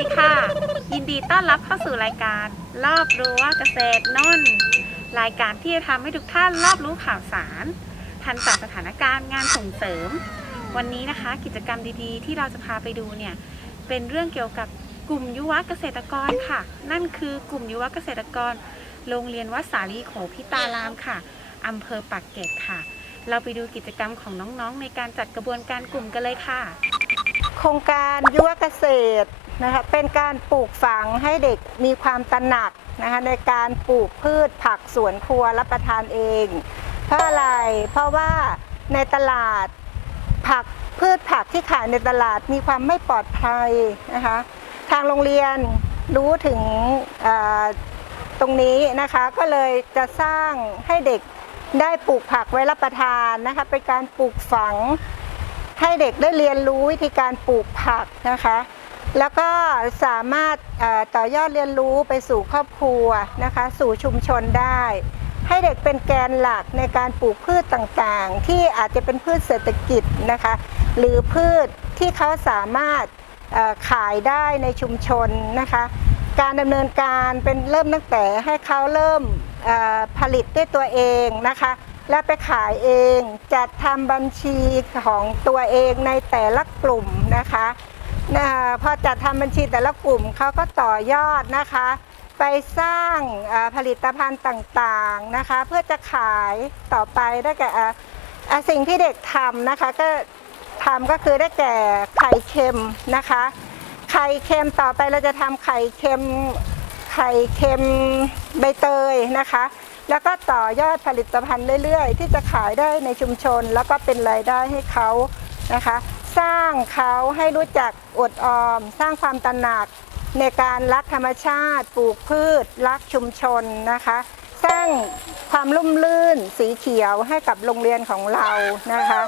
ดีค่ะ ยินดีต้อนรับเข้าสู่รายการ รอบรู้ว่าเกษตรนนท์รายการที่จะทำให้ทุกท่านรอบรู้ข่าวสาร ทันจากสถานการณ์งานส่งเสริม วันนี้นะคะ กิจกรรมดีๆ ที่เราจะพาไปดูเนี่ยเป็นเรื่องเกี่ยวกับกลุ่มยุวเกษตรกรค่ะ นั่นคือกลุ่มยุวเกษตรกร โรงเรียนวัดสาลีโขพิตารามค่ะอำเภอปากเกร็ดค่ะ เราไปดูกิจกรรมของน้องๆ ในการจัดกระบวนการกลุ่มกันเลยค่ะ โครงการยุวเกษตร นะคะเป็นการปลูกฝังให้เด็กมีความตระหนักนะคะในการปลูกพืชผักสวนครัวรับประทานเอง เพราะอะไรเพราะว่าในตลาดผักพืชผักที่ขายในตลาดมีความไม่ปลอดภัยนะคะทางโรงเรียนรู้ถึงตรงนี้นะคะก็เลยจะสร้างให้เด็กได้ปลูกผักไว้รับประทานนะคะเป็นการปลูกฝังให้เด็กได้เรียนรู้วิธีการปลูกผักนะคะ แล้วก็สามารถต่อยอดเรียนรู้ไปสู่ครอบครัวนะคะ สู่ชุมชนได้ ให้เด็กเป็นแกนหลักในการปลูกพืชต่างๆ ที่อาจจะเป็นพืชเศรษฐกิจนะคะ หรือพืชที่เขาสามารถขายได้ในชุมชนนะคะ การดำเนินการเป็นเริ่มตั้งแต่ให้เขาเริ่มผลิตด้วยตัวเองนะคะ และไปขายเองจัดทำบัญชีของตัวเองในแต่ละกลุ่มนะคะ นะพอจัดทำบัญชีแต่ละกลุ่มเขาก็ต่อยอดนะคะ ไปสร้างผลิตภัณฑ์ต่างๆนะคะ เพื่อจะขายต่อไปได้แก่อสิ่งที่เด็กทำนะคะก็ทำก็คือได้แก่ไข่เค็มนะคะ ไข่เค็มต่อไปเราจะทำไข่เค็มไข่เค็มใบเตยนะคะ แล้วก็ต่อยอดผลิตภัณฑ์เรื่อยๆ ที่จะขายได้ในชุมชน แล้วก็เป็นรายได้ให้เขานะคะ สร้างเขาให้รู้จักอดออม สร้างความตระหนัก ในการรักธรรมชาติ ปลูกพืช รักชุมชนนะคะ สร้างความลุ่มลื่นสีเขียวให้กับโรงเรียนของเรานะคะ